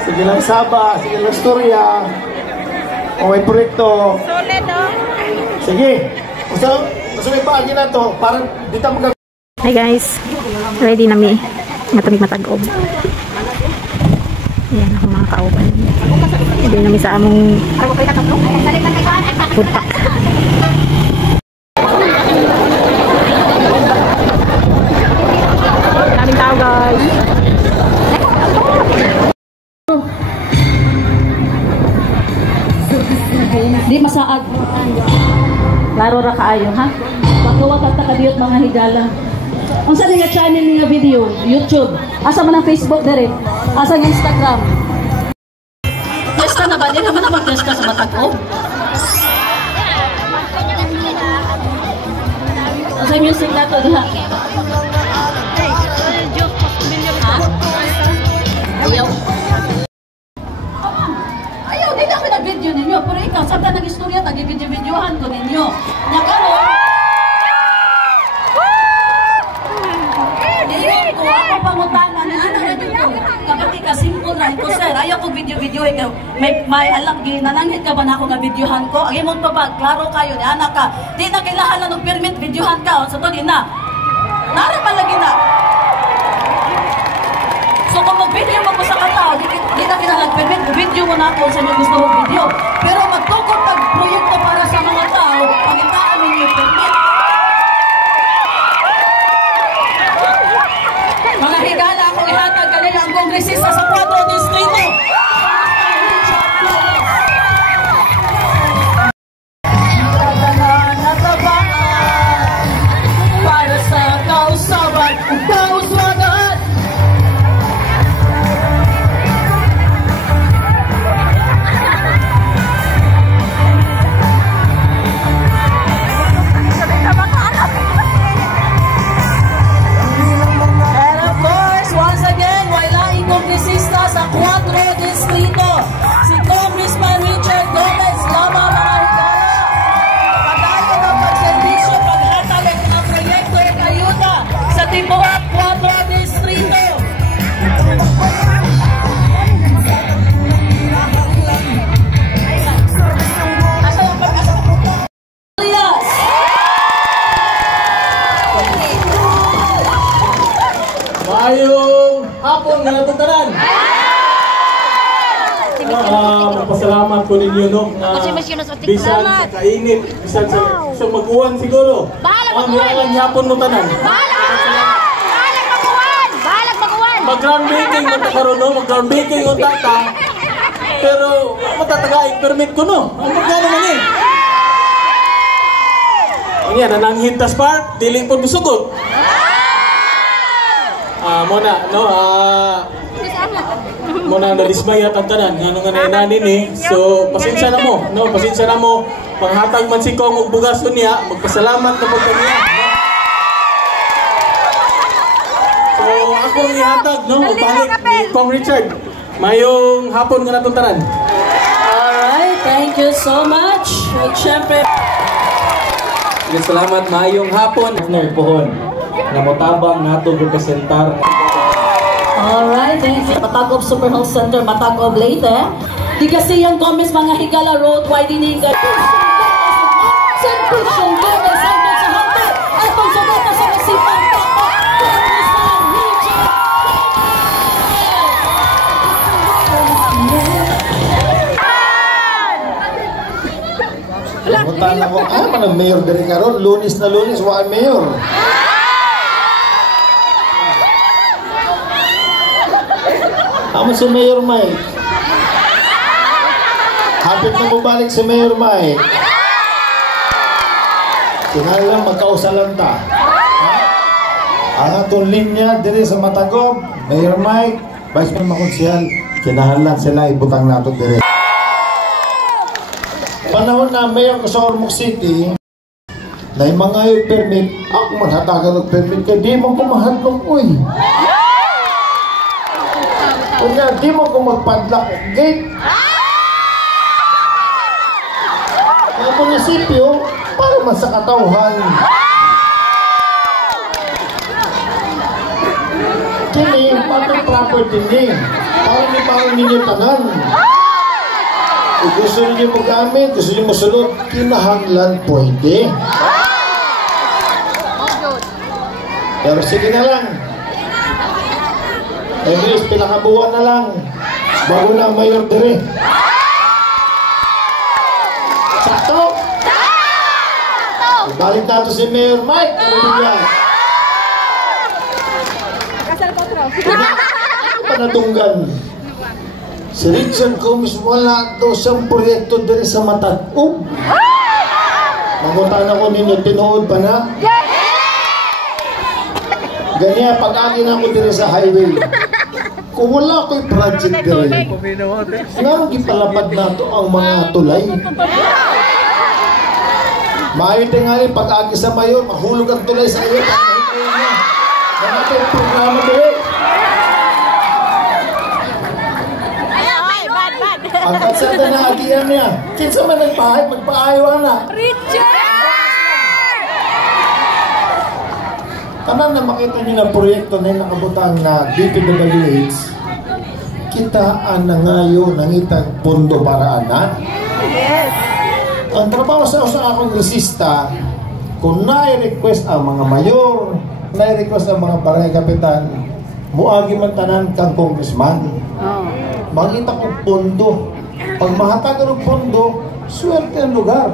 Sige lang Saba, sige lang Storya. O may proyekto. Solid, oh. Sige. Gusto may paagi na to. Parang dito mag- Hi guys. Ready na mi. Matamig matag-ob. Ayan ako mga kauban. Hindi na mi sa among food pack. Kaming tao guys. Di masaag. Laro ra kaayo ha. Pagkawat at takadiyot mga higala. Ang sa nga channel nga video, YouTube. Asa man ang Facebook dire? Asa ang Instagram? Fiesta na ba? Di naman na mag-fiesta sa Matag-o. Asa yung music na to diha? Ayaw. Ayaw, di na ako nag-video ninyo. Pero ikaw, sabta nag-istorya, nag-video-videohan ko ninyo. Nakaro. Dili ko, ako pangutangan na ano na dito. Kapag ikasimple na ito, sir, ayaw ko video-video. May alam, ginananghit ka ba na ako na-videohan ko? Ang imong pa ba, klaro kayo, ni anak ka. Di na kailangan ng permit, videohan ka. Sa to, di na. Narapan lagi na. So kung mag-video mo ko sa katao, di na kinahag-permit, video mo na ako sa inyo gusto mong video. Pero magtukot proyekto para sa mga tao, pangitaan ninyo yung permit. Mga higala akong ihatag kanila ang kongresista sa 4 distrito. Para sa kausaban, kauswagan. Kongresista sa 4 distrito, si Congressman Richard Gomez, lama mga higala. Pagdayo ng pagservisyo, paghatag ng mga proyekto at ayuda sa tibuok 4 distrito. Mayong hapon nga natuntanan. Magpasalamat ko ninyo no. Bisan sa kainit, bisan sa mag-uwan siguro. Ang hapon mo tanan. Balag mag-uwan! Mag-ground breaking mo ta karon no, mag-ground breaking mo ta. Pero matatagaig permit ko no. Ang magkano man eh. Ano yan, nananghintas part, dili po musugot. Muna, no, muna nadismayat ang tanan, nga nung nainanin eh. So, pasensya na mo, no, pasensya na mo. Panghatag man si Kong og bugas niya, magpasalamat na po kaniya. So, akong ihatag, no, magbalik ni Kong Richard. Mayong hapon nga natong tanan. Alright, thank you so much. At syempre, salamat, mayong hapon. Pohon. Namotabang nato representar. alright, thank you. Matag-o Super Health Center, Matag-o Leyte. Di kasi yung Gomez mga higala road widening. Sentration Gomez hanggang sa hante. At pagsabota sa masipang tao. Lamutan ako, manang mayor dari karon, lunis na lunis, wa mayor. Amo si Mayor Mike. Hapit na bumalik si Mayor Mike. Kinalang magkausalan ta. Ang atong linya diri sa Matagom, Mayor Mike, Vice Mayor Makonsihal, kinahanglan sila ibutang nato diri. Panahon na Mayor ko sa Ormoc City, na yung mga yung permit, ako manhatagan ng permit kaya di mo kumahadlong ko eh. Kaya di mo kung magpadlock gate. Ang munisipyo, para man sa katauhan. Kini, patong din eh. Parang ninyo tanan. Kung gusto ninyo magamit, gusto ninyo masunod, kinahanglan pwede. Pero sige na lang. At least, pinakabuwan na lang. Bago na ang mayor dire. Sakto? Balik nato si Mayor Mike. Panatunggan. Si Richard Gomez wala daw siyang proyekto dire sa Matag-ub. Mangutan ako ninyo, tinuod pa na? Ganyan, pag-agin ako dire sa highway. Kung wala ko'y project dire, nga gipalapad nato ang mga tulay. Maayon nga rin, pag-agi sa mayor, mahulog ang tulay sa iyo. Ganito yung programa dire. Ang katsada na agiyan niya, kinsa man nagpahay, magpaayaw na. Tanan na makita niyo ng proyekto na nakabutang na DPWH, kitaan na ngayon ng itang pondo para anak. Yes. Ang trabaho sa akong resista, kung nai-request ang mga mayor, nai-request ang mga barangay kapitan, muagi man tanan kang congressman. Makita ko pondo. Pag mahatag ng pondo, swerte ang lugar.